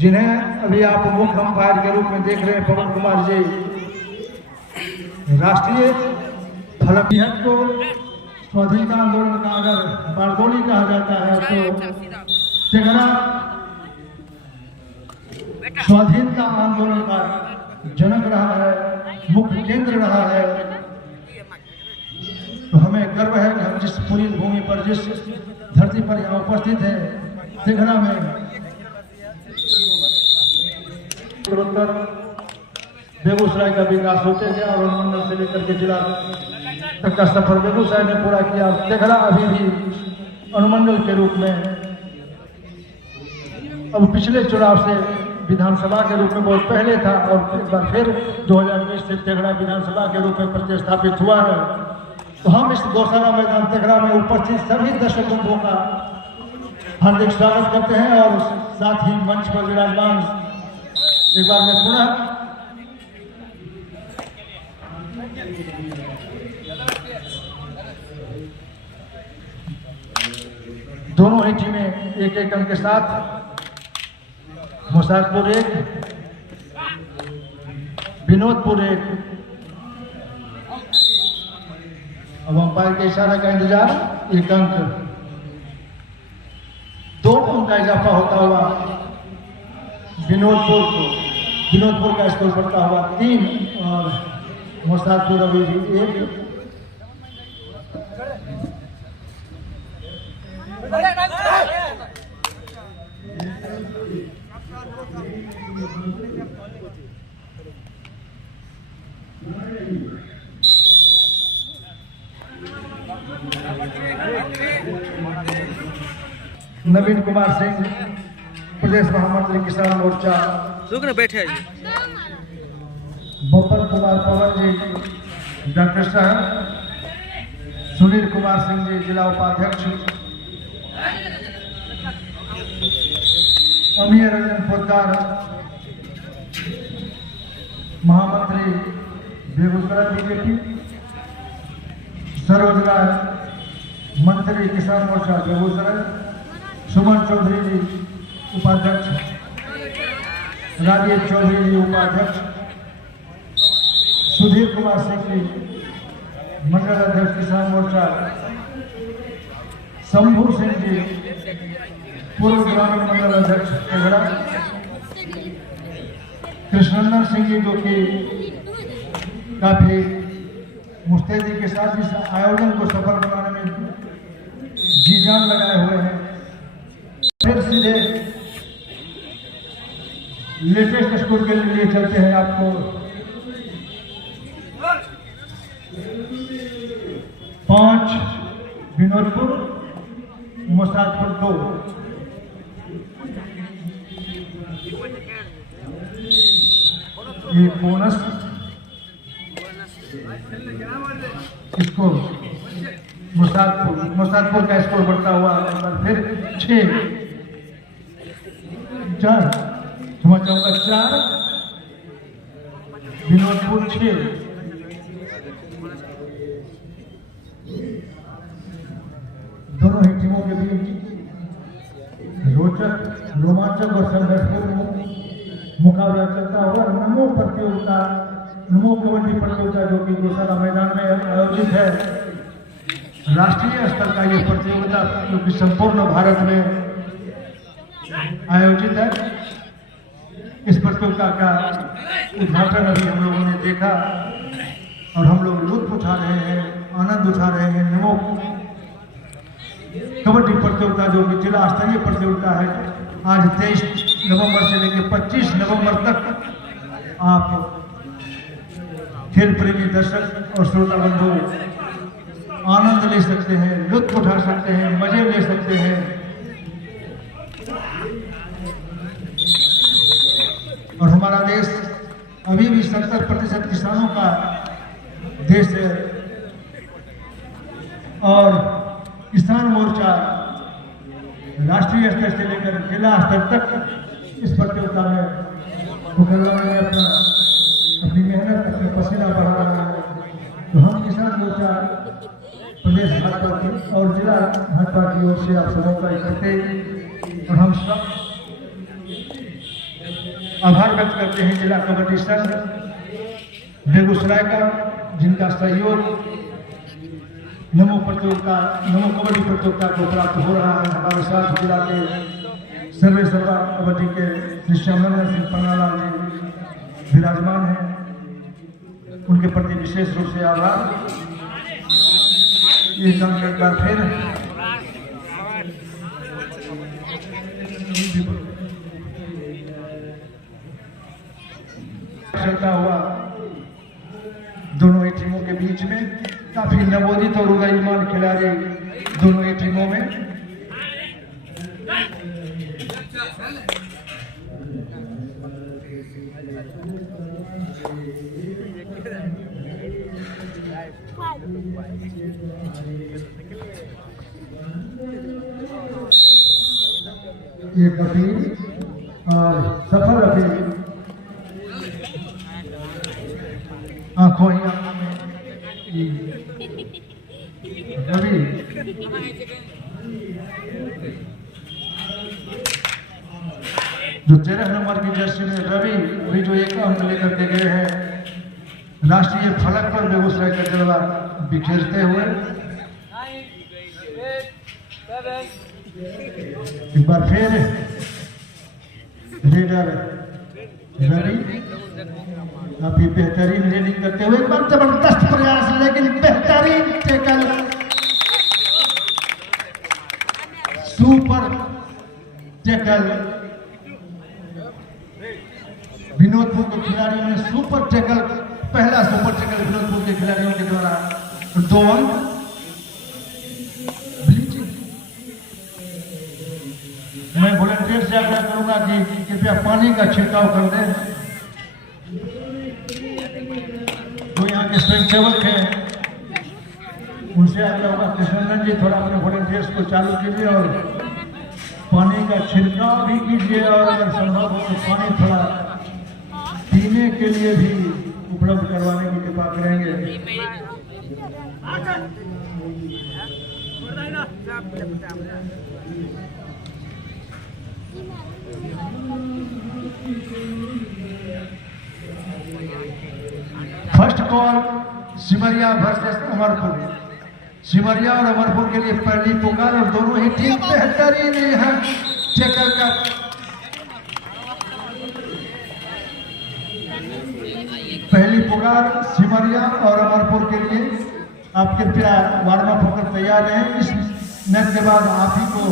जिन्हें अभी आप मुख्य अंपायर के रूप में देख रहे हैं पवन कुमार जी, राष्ट्रीय फलक को स्वाधीनता आंदोलन का अगर बारदोली कहा जाता है तो तेघड़ा स्वाधीनता आंदोलन का जनक रहा है, मुख्य केंद्र रहा है। तो हमें गर्व है कि हम जिस पूरी भूमि पर, जिस धरती पर यहाँ उपस्थित है, तेघड़ा में उत्तर बेगूसराय का विकास होते गया और अनुमंडल से लेकर के जिला तक का सफर बेगूसराय ने पूरा किया। तेघड़ा अभी भी अनुमंडल के रूप में, अब पिछले चुनाव से विधानसभा के रूप में बहुत पहले था और एक बार फिर 2020 से तेघड़ा विधानसभा के रूप में प्रतिष्ठापित हुआ है। तो हम इस गौशाला मैदान तेघड़ा में उपस्थित सभी दर्शक बंधुओं का हार्दिक स्वागत करते हैं और साथ ही मंच पर विराजमान एक बार मैं पुनः दोनों ही टीमें एक एक अंक के साथ, मुसादपुर 1, विनोदपुर 1। अब अंपायर के इशारे का इंतजार, 1 अंक, 2 अंक का इजाफा होता हुआ विनोदपुर का स्कोर बढ़ता हुआ 3 और मुसादपुर अभी भी 1। नवीन कुमार सिंह, प्रदेश महामंत्री किसान मोर्चा। बैठे बपन कुमार पवन जी, डॉक्टर साहब, सुनील कुमार सिंह जी, जिला उपाध्यक्ष। अमीर रंजन पोद्दार, महामंत्री बेगूसराय बीजेपी। सरोज राय, मंत्री किसान मोर्चा बेगूसराय। सुमन चौधरी जी, उपाध्यक्ष। राजेश चौधरी जी, उपाध्यक्ष। सुधीर कुमार सिंह जी, मंडल अध्यक्ष किसान मोर्चा। शंभू सिंह जी, पूर्व ग्रामीण मंडल अध्यक्ष तेघड़ा। कृष्णनंदन सिंह जी, जो कि काफी मुस्तैदी के साथ इस आयोजन को सफल बनाने में जी जान लगाए हुए हैं। फिर सीधे लेटेस्ट स्कोर के लिए चलते हैं आपको। 5 विनोदपुर, मुसादपुर 2। ये बोनस स्कोर मुसादपुर का स्कोर बढ़ता हुआ फिर 6 4 चौका 4, विनोदपुर 6। दोनों ही टीमों के बीच रोचक, रोमांचक और संघर्षपूर्ण मुकाबला चलता हुआ नमो कबड्डी प्रतियोगिता जो कि गौशाला मैदान में आयोजित है। राष्ट्रीय स्तर का ये प्रतियोगिता जो कि संपूर्ण भारत में आयोजित है। इस प्रतियोगिता का उद्घाटन अभी हम लोगों ने देखा और हम लोग लुत्फ उठा रहे हैं, आनंद उठा रहे हैं। नमो कबड्डी प्रतियोगिता जो कि जिला स्तरीय प्रतियोगिता है, आज 23 नवंबर से लेकर 25 नवंबर तक आप खेल प्रेमी दर्शक और श्रोता बंधु आनंद ले सकते हैं, लुत्फ उठा सकते हैं, मजे ले सकते हैं। हमारा देश अभी भी 70% किसानों का देश है और किसान मोर्चा राष्ट्रीय स्तर से लेकर जिला स्तर तक इस प्रतियोगिता में मुकर्रमा में अपनी मेहनत अपने पसीना बढ़ा रहा है। तो हम किसान मोर्चा प्रदेश भाजपा की और जिला भाजपा की ओर से आप सबों का इकट्ठे और हम सब आभार व्यक्त करते हैं जिला कबड्डी संघ बेगूसराय का, जिनका सहयोग नमो कबड्डी प्रतियोगिता को प्राप्त हो रहा है। हमारे साथ जिला के सर्वे सर्वा कबड्डी के श्री श्यामनंदन सिंह पन्नालाल जी विराजमान हैं, उनके प्रति विशेष रूप से आभार। ये काम एक बार फिर चलता हुआ दोनों ही टीमों के बीच में काफी नवोदित और उदयमान खिलाड़ी दोनों ही टीमों में। एक अपील और सफल अपील आंखों ही रवि जो 13 नंबर की जर्सी में रवि अभी जो एक अंक लेकर के गए हैं राष्ट्रीय फलक पर बेगूसराय का जलवा बिखेरते हुए। एक बार फिर लीडर रवि काफी बेहतरीन रेडिंग करते हुए एक बार जबरदस्त प्रयास, लेकिन बेहतरीन टैकल, सुपर टैकल विनोदपुर के खिलाड़ियों ने सुपर टैकल, पहला सुपर टैकल विनोदपुर के खिलाड़ियों के द्वारा 2 अंक। मैं वॉलंटियर से आग्रह करूंगा कि कृपया पानी का छिड़काव कर दें। जो यहाँ के स्वयंसेवक हैं उनसे आग्रह होगा कृष्णनंदन जी थोड़ा अपने वॉलंटियर्स को चालू कीजिए और पानी का छिड़काव भी कीजिए और अगर संभव हो तो पानी थोड़ा पीने के लिए भी उपलब्ध करवाने की कृपा करेंगे। First call Simaria versus Amarpur. Simaria और अमरपुर के लिए पहली पुकार और दोनों ही टीम बेहतरीन है टैकल का। पहली पुकार सिमरिया और अमरपुर के लिए आप कृपया वार्म अप होकर तैयार रहें। इस मैच के बाद आप ही को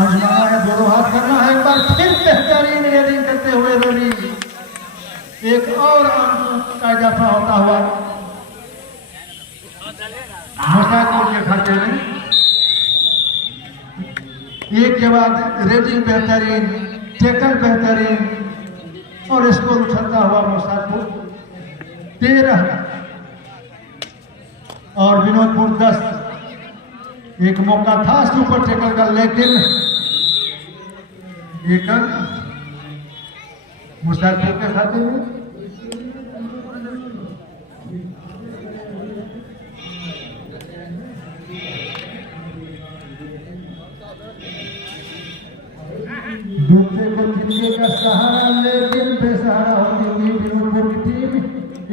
आजमाना है, दोनों हाथ करना है। एक बार फिर बेहतरीन रेडिंग करते हुए रवि एक और अंक का इजाफा होता हुआ मुसाफिर के खाते में। एक के बाद रेडिंग बेहतरीन, टैकल बेहतरीन और स्कोर उछलता हुआ मुसाफिर 13 और विनोदपुर 10। एक मौका था सुपर टैकल का, लेकिन एक अंक मुसाफिर के खाते में। दूसरे को तिरंगे का सहारा, लेकिन बेसहारा होती हुई विनोदपुर की टीम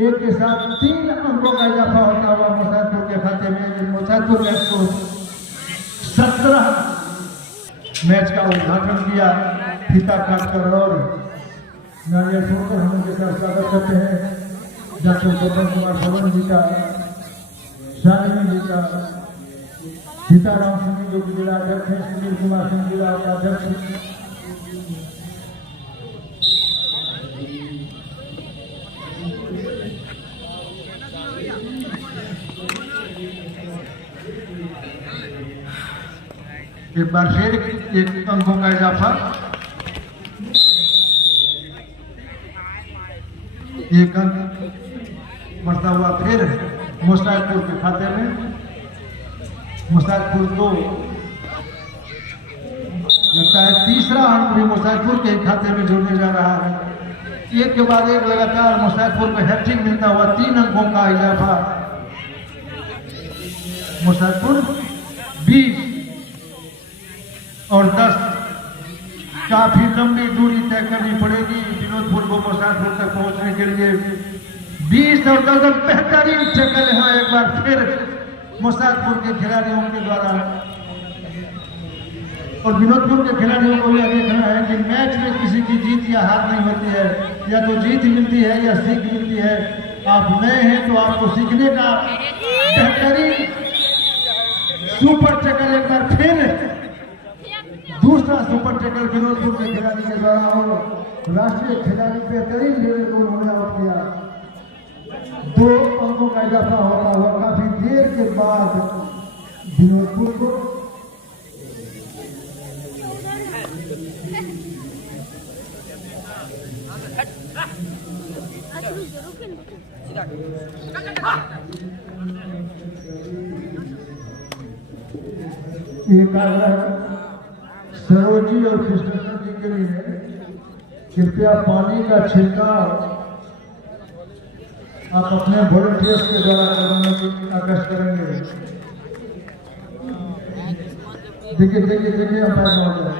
एक के साथ 3 अंकों का इजाफा होता हुआ मुसाफिर के खाते में। मुसाफिर मैच को 17 मैच का उद्घाटन किया फीता काटकर और नारियल छोड़कर हम उनके साथ स्वागत करते हैं डॉक्टर गोपाल कुमार भवन जी का, शालिनी जी का, सीताराम सिंह जो जिला अध्यक्ष हैं, सुनील कुमार सिंह जिला उपाध्यक्ष। एक बार फिर 1 अंकों का इजाफा। एक अंक बढ़ता हुआ फिर मुस्तादपुर के खाते में। मुस्तादपुर को लगता है तीसरा अंक भी मुस्तादपुर के खाते में जोड़ने जा रहा है। एक के बाद एक लगातार मुस्तादपुर को हैट्रिक मिलता हुआ 3 अंकों का इजाफा। मुस्तादपुर 20 और 10 काफी लंबी दूरी तय करनी पड़ेगी विनोदपुर को मुस्तादपुर तक पहुंचने के लिए। 20 और 10 बेहतरीन टैकल है एक बार फिर मुस्तादपुर के खिलाड़ियों के द्वारा। और विनोदपुर के खिलाड़ियों को यह देखना है कि मैच में किसी की जीत या हार नहीं होती है, या तो जीत मिलती है या सीख मिलती है। आप नए हैं तो आपको सीखने का बेहतरीन सुपर टैकल एक बार फिर दूसरा सुपर टैकल विनोदपुर के खिलाड़ी के द्वारा और राष्ट्रीय खिलाड़ी बेहतरीन लेवल को उन्होंने आउट किया। 2 अंकों का इजाफा होता हुआ काफी देर के बाद विनोदपुर को एक सरोजी और कृष्णचंद्र जी के लिए कृपया पानी का छिड़काव आप अपने वॉलंटियर्स के द्वारा करने की आकर्षित करेंगे। देखिए देखिए देखिए अंपायर महोदय,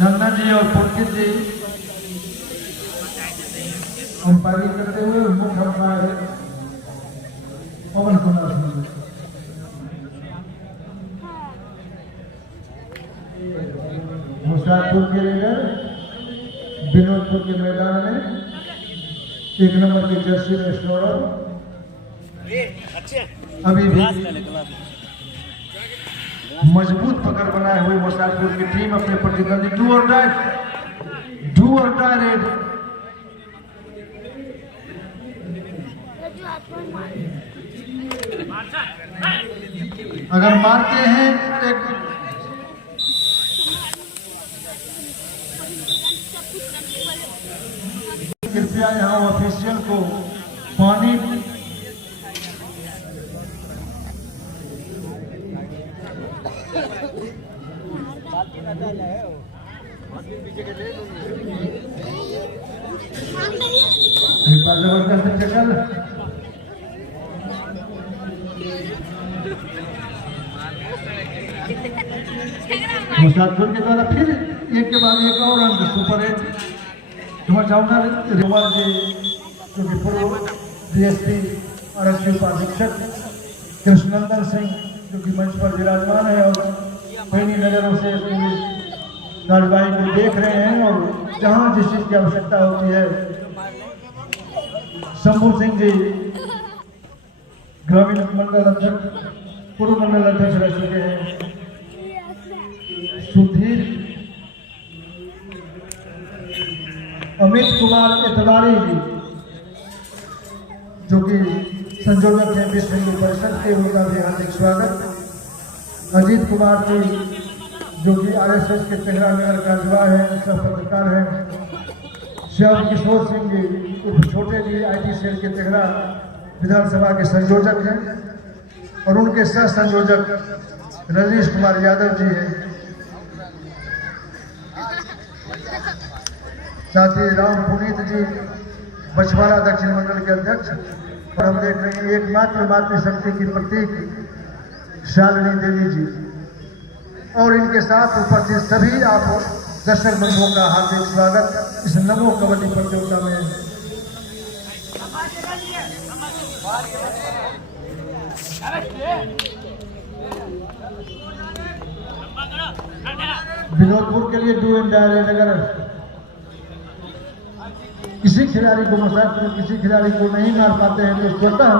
नन्ना जी और पुलकित जी अंपायरिंग करते हुए मुख्य अंपायर पवन कुमार सिंह। मुस्तादपुर के लिए विनोदपुर के मैदान में 1 नंबर की जर्सी में स्टोर अभी भी मजबूत पकड़ बनाए हुए मुस्तादपुर की टीम अपने प्रतिद्वंदी डू और डाई रेड। अगर मारते हैं एक कृपया यहाँ ऑफिशियल को पानी जबरदस्त टैकल मुस्तादपुर के द्वारा फिर एक के बाद एक और अंक सुपर 8 रिवर जी जो कि पूर्व डीएसपी आरक्षी उपाधीक्षक कृष्णनंदन सिंह जो कि मंच पर विराजमान है और पैनी नजरों से कार्यवाही को देख रहे हैं और जहां जिस चीज की आवश्यकता होती है। शंभू सिंह जी ग्रामीण मंडल अध्यक्ष पूर्व मंडल अध्यक्ष रह चुके हैं। सुधीर अमित कुमार इतवारी जी जो कि संयोजक हैं विश्व हिंदू परिषद के, उनका भी हार्दिक स्वागत। अजीत कुमार जी जो कि आरएसएस के तेहरा नगर का युवा है, सह पत्रकार हैं। श्याम किशोर सिंह जी उर्फ छोटे जी आईटी सेल के तेहरा विधानसभा के संयोजक हैं और उनके सह संयोजक रजनीश कुमार यादव जी हैं। साथ ही राम पुनीत जी बछवाड़ा दक्षिण मंडल के अध्यक्ष। और हम देख रहे हैं एकमात्र मातृशक्ति की प्रतीक शालिनी देवी जी और इनके साथ उपस्थित सभी आप दर्शक बंधुओं का हार्दिक स्वागत इस नमो कबड्डी प्रतियोगिता में। विनोदपुर के लिए डू एंड डाई। अगर किसी खिलाड़ी को मुस्तादपुर किसी खिलाड़ी को नहीं मार पाते हैं तो स्वतः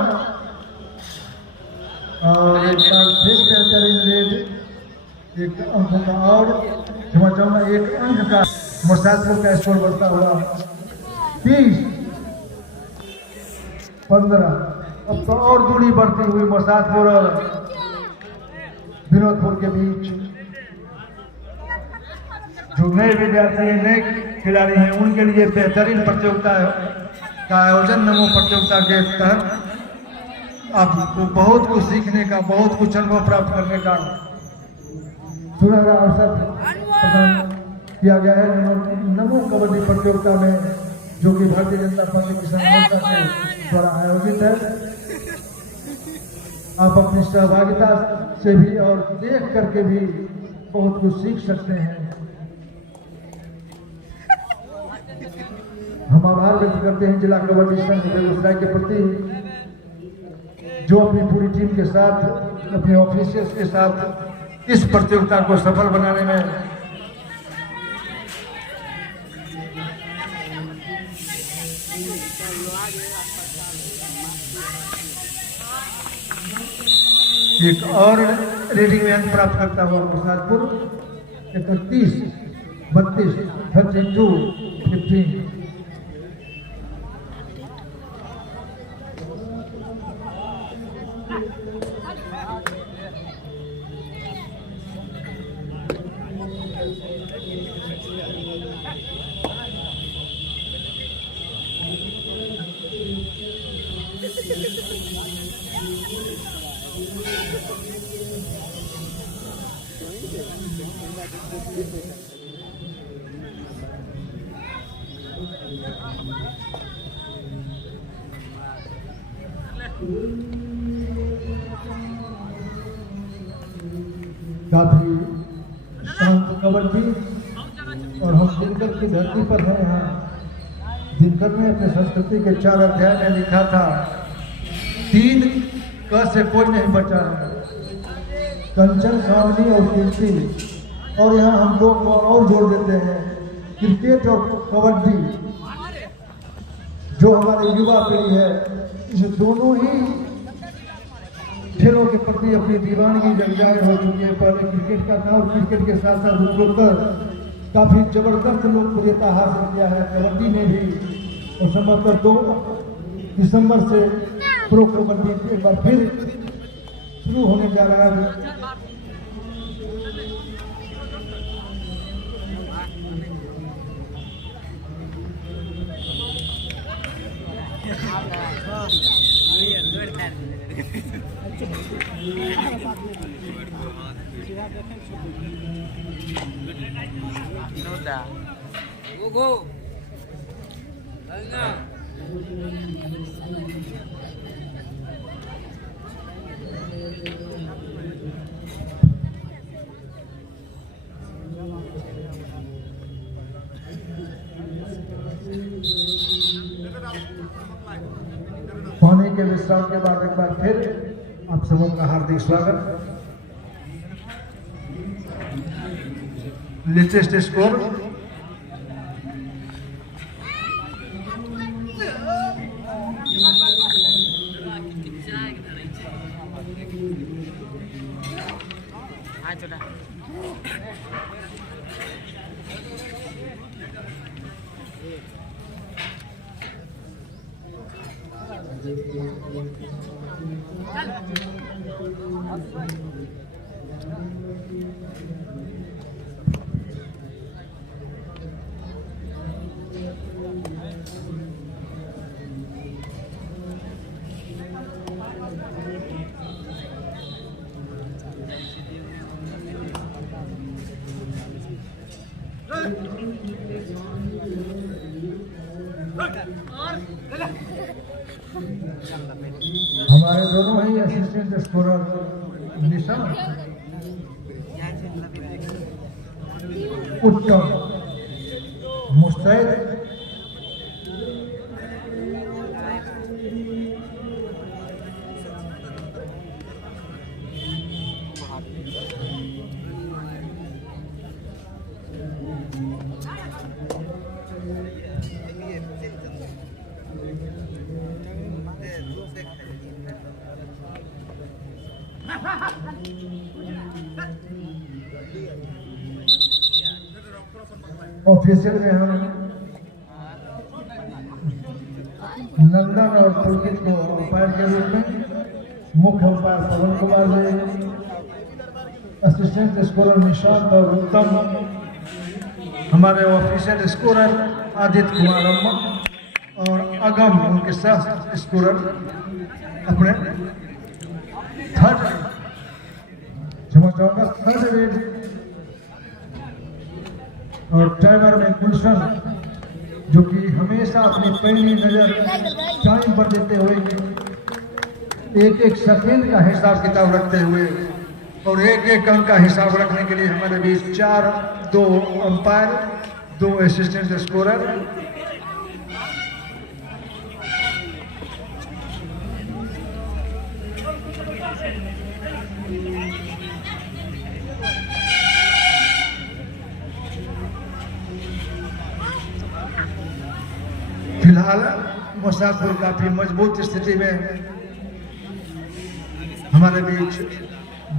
और एक बार फिर बेहतरीन रेड एक अंक का और क्षमा चाहूंगा 1 अंक का मुस्तादपुर का स्कोर बढ़ता हुआ 30-15। अब तो और दूरी बढ़ती हुई मुस्तादपुर और विनोदपुर के बीच जो नए विद्यार्थी हैं, नए खिलाड़ी हैं, उनके लिए बेहतरीन प्रतियोगिता का आयोजन नमो प्रतियोगिता के तहत आपको बहुत कुछ सीखने का, बहुत कुछ अनुभव प्राप्त करने का सुनहरा अवसर प्रदान किया गया है। नमो कबड्डी प्रतियोगिता में जो कि भारतीय जनता पार्टी किसान मोर्चा के द्वारा आयोजित है। आप अपनी सहभागिता से भी और देख करके भी बहुत कुछ सीख सकते हैं। हम आभार व्यक्त करते हैं जिला कबड्डी संघ बेगूसराय के प्रति, जो अपनी पूरी टीम के साथ, अपने ऑफिसर्स के साथ इस प्रतियोगिता को सफल बनाने में एक और रेडिंग में अंक प्राप्त करता हुआ प्रसादपुर 31, 32, 32, 15। काफी शांत कबड्डी, और हम दिनकर की धरती पर हैं। यहाँ दिनकर ने अपने संस्कृति के 4 अध्याय में लिखा था, 3 क से कोई नहीं बचा है, कंचन, सावनी और कीर्ति। और यहाँ हम लोग और जोड़ देते हैं क्रिकेट और कबड्डी। जो हमारी युवा पीढ़ी है, इस दोनों ही खेलों के प्रति अपनी दीवानगी जगजाहिर हो चुकी है। पहले क्रिकेट का था और क्रिकेट के साथ साथ रुक काफी जबरदस्त लोकप्रियता हासिल किया है कबड्डी ने भी। और संभवतः 2 दिसंबर से प्रो कबड्डी एक बार फिर शुरू होने जा रहा है। पानी के विश्राम के बाद एक बार फिर आप सबों का हार्दिक स्वागत। लेटेस्ट स्कोर हमारे दोनों ही असिस्टेंट स्कोरर निशा उत्तम मुस्तैद ऑफिशियल में हम नंदन और पुलकित को अंपायर के रूप में, मुख्य अंपायर पवन कुमार जी, असिस्टेंट स्कोरर निशांत और उत्तम, हमारे ऑफिशियल स्कोरर आदित्य कुमार अम्मा और अगम उनके साथ स्कोरर अपने थर्ड रेड और टाइमर में गुलशन जो कि हमेशा अपनी पहली नजर टाइम पर देते हुए एक एक सेकंड का हिसाब किताब रखते हुए और एक एक अंक का हिसाब रखने के लिए हमारे बीच 2 अंपायर 2 असिस्टेंट स्कोरर फिलहाल मुसाफिर काफी मजबूत स्थिति में हमारे बीच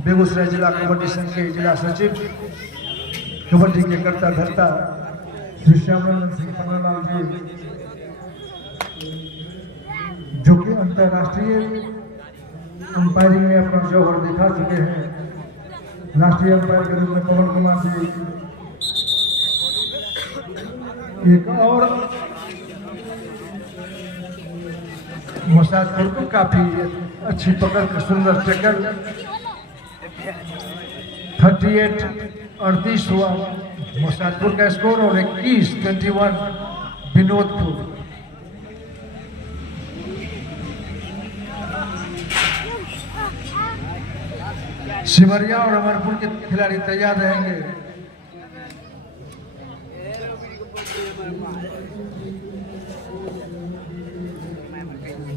बेगूसराय जिला कबड्डी संघ के जिला सचिव कबड्डी के करता धरता श्री श्यामनंदन सिंह कमललाल जी जो कि अंतर्राष्ट्रीय अंपायरिंग में अपना जौहर दिखा चुके हैं। राष्ट्रीय अंपायर के रूप में पवन कुमार जी, एक और मुसाफिर को काफी अच्छी पकड़ कर सुंदर टैकल 38-38 हुआ मुसाफिर का स्कोर और 21-21 विनोदपुर। सिमरिया और अमरपुर के खिलाड़ी तैयार रहेंगे।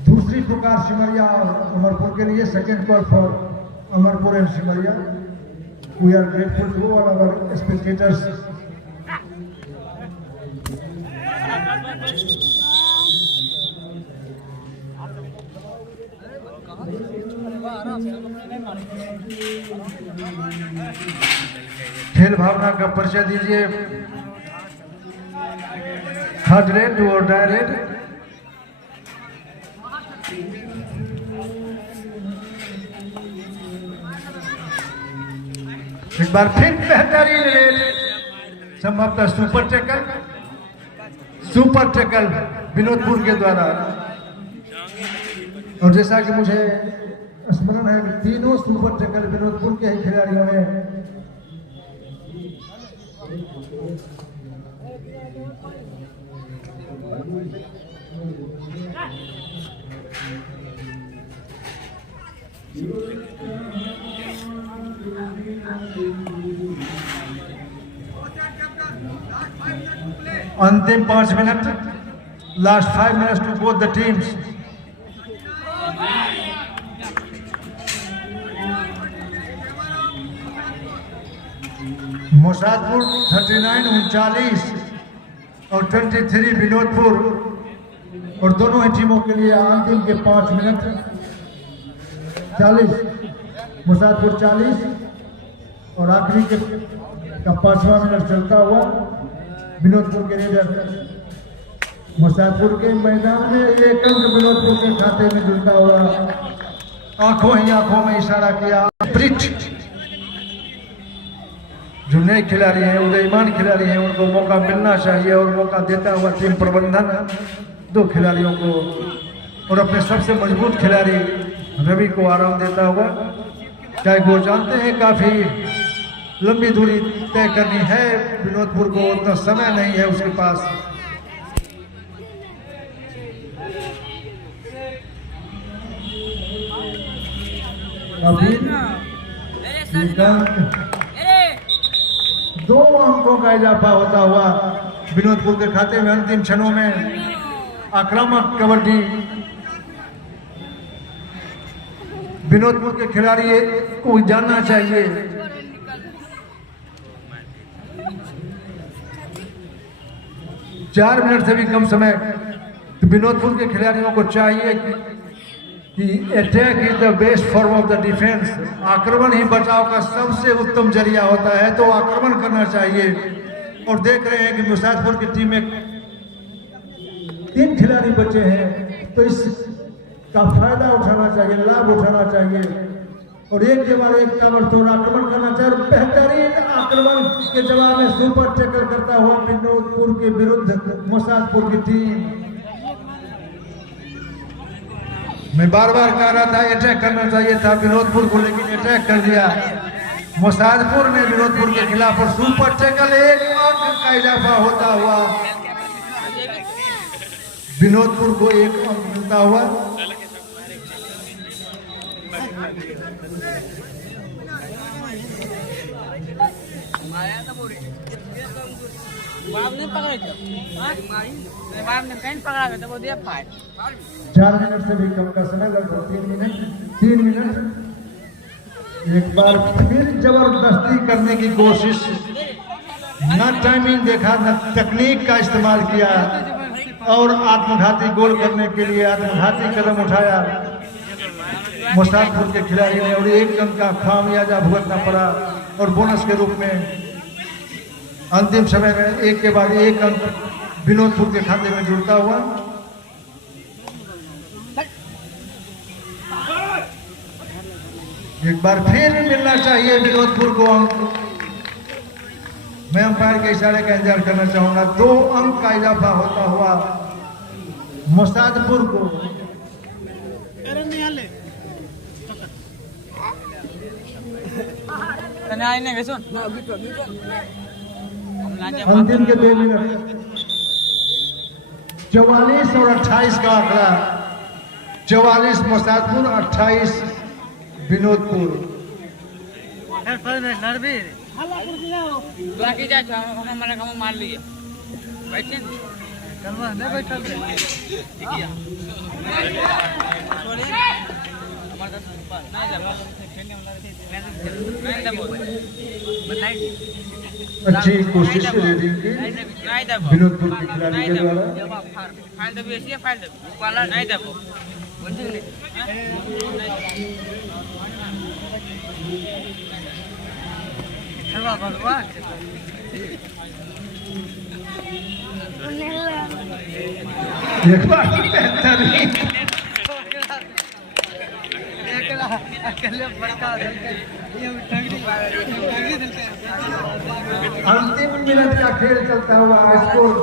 दूसरी पुकार सिमरिया और अमरपुर के लिए, second call for Amarpur and Simaria. We are grateful to all our spectators. खेल भावना का परिचय दीजिए। थर्ड रेड और डायरेक्ट एक बार फिर बेहतरीन रेड, संभवतः सुपर टैकल विनोदपुर के द्वारा। और जैसा कि मुझे स्मरण है, तीनों सुपर टैकल विनोदपुर के ही खिलाड़ियों ने अंतिम 5 minute, last 5 minutes to both the teams. Musadpur 39-39 और 23 विनोदपुर, और दोनों ही टीमों के लिए अंतिम के 5 मिनट 40 मुसादपुर 40 और आखिरी के का 5वां मिनट चलता हुआ विनोदपुर के रेडर मुसादपुर के मैदान में एक अंक विनोदपुर के खाते में जुड़ता हुआ। आंखों ही आंखों में इशारा किया। जो नए खिलाड़ी हैं, उदयमान खिलाड़ी हैं, उनको मौका मिलना चाहिए और मौका देता हुआ टीम प्रबंधन 2 खिलाड़ियों को और अपने सबसे मजबूत खिलाड़ी रवि को आराम देता हुआ। चाहे वो जानते हैं काफी लंबी दूरी तय करनी है, विनोदपुर को उतना समय नहीं है उसके पास। अभी 2 अंकों का इजाफा होता हुआ विनोदपुर के खाते में अंतिम क्षणों में आक्रामक कबड्डी विनोदपुर के खिलाड़ी को जानना चाहिए। चार मिनट से भी कम समय तो विनोदपुर के खिलाड़ियों को चाहिए कि attack is the best form of the defence. आक्रमण ही बचाव का सबसे उत्तम जरिया होता है, तो आक्रमण करना चाहिए। और देख रहे हैं कि मुसादपुर की टीम में 3 खिलाड़ी बचे हैं, तो इसका फायदा उठाना चाहिए, लाभ उठाना चाहिए। और एक के बाद एक ताबड़तोड़ आक्रमण करना चाहे। बेहतरीन आक्रमण के जवाब में सुपर टैकल करता हुआ विनोदपुर के विरुद्ध मोसादपुर की टीम। मैं बार बार कह रहा था अटैक करना चाहिए था विनोदपुर को, लेकिन अटैक कर दिया मोसादपुर ने विनोदपुर के खिलाफ। और सुपर टैकल, एक अंक का इजाफा होता हुआ विनोदपुर को एक अंक मिलता हुआ। बाप ने पकड़ा बाप ने कहीं पकड़ा तो वो दिया फाइट। 4 मिनट से भी कम का समय, लगभग 3 मिनट। एक बार फिर जबरदस्ती करने की कोशिश, न टाइमिंग देखा न तकनीक का इस्तेमाल किया और आत्मघाती गोल करने के लिए आत्मघाती कदम उठाया मोसादपुर के खिलाड़ी ने। और एक अंक का खामियाजा भुगतना पड़ा और बोनस के रूप में अंतिम समय में एक के बाद एक अंक विनोदपुर के खाते में जुड़ता हुआ। एक बार फिर मिलना चाहिए विनोदपुर को अंक। मैं अंपायर के इशारे का इंतजार करना चाहूंगा। 2 अंक का इजाफा होता हुआ मोसादपुर को। अंतिम के 2 मिनट 44 और 28 का आंकड़ा। 44 मोसादपुर, 28 विनोदपुर। मार लिए बैठे नहीं बैठल अच्छी कोशिश रेडिंग की विनोदपुर के खिलाड़ी के द्वारा। एक बार बेहतरीन अंतिम मिनट का खेल चलता हुआ। स्कोर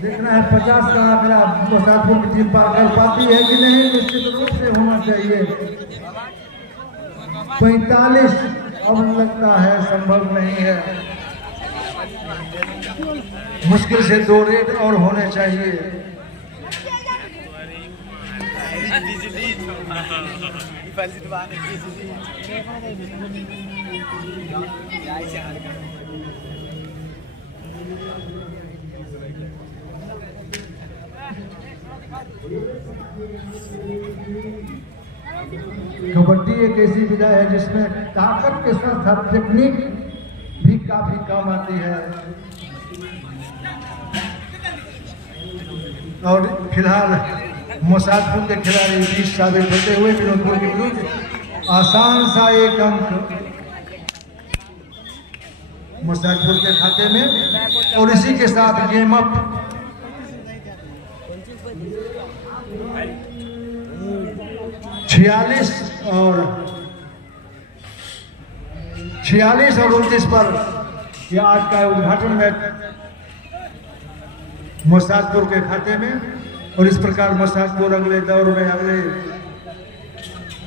देखना है 50 का आंकड़ा मोसादपुर की टीम पार कर पाती है कि नहीं, निश्चित रूप से होना चाहिए। 45 अब लगता है संभव नहीं है, मुश्किल से 2 रेड और होने चाहिए। कबड्डी एक ऐसी विधा है जिसमें ताकत के साथ साथ टेक्निक भी काफी काम आती है। और फिलहाल मोसादपुर के खिलाड़ी 20 साबित होते हुए विनोदपुर के विरुद्ध आसान सा 1 अंक मोसादपुर के खाते में। और इसी के साथ गेम अप 46 और 29 पर यह आज का उद्घाटन मैच मोसादपुर के खाते में। और इस प्रकार मोसादपुर अगले दौर में अगले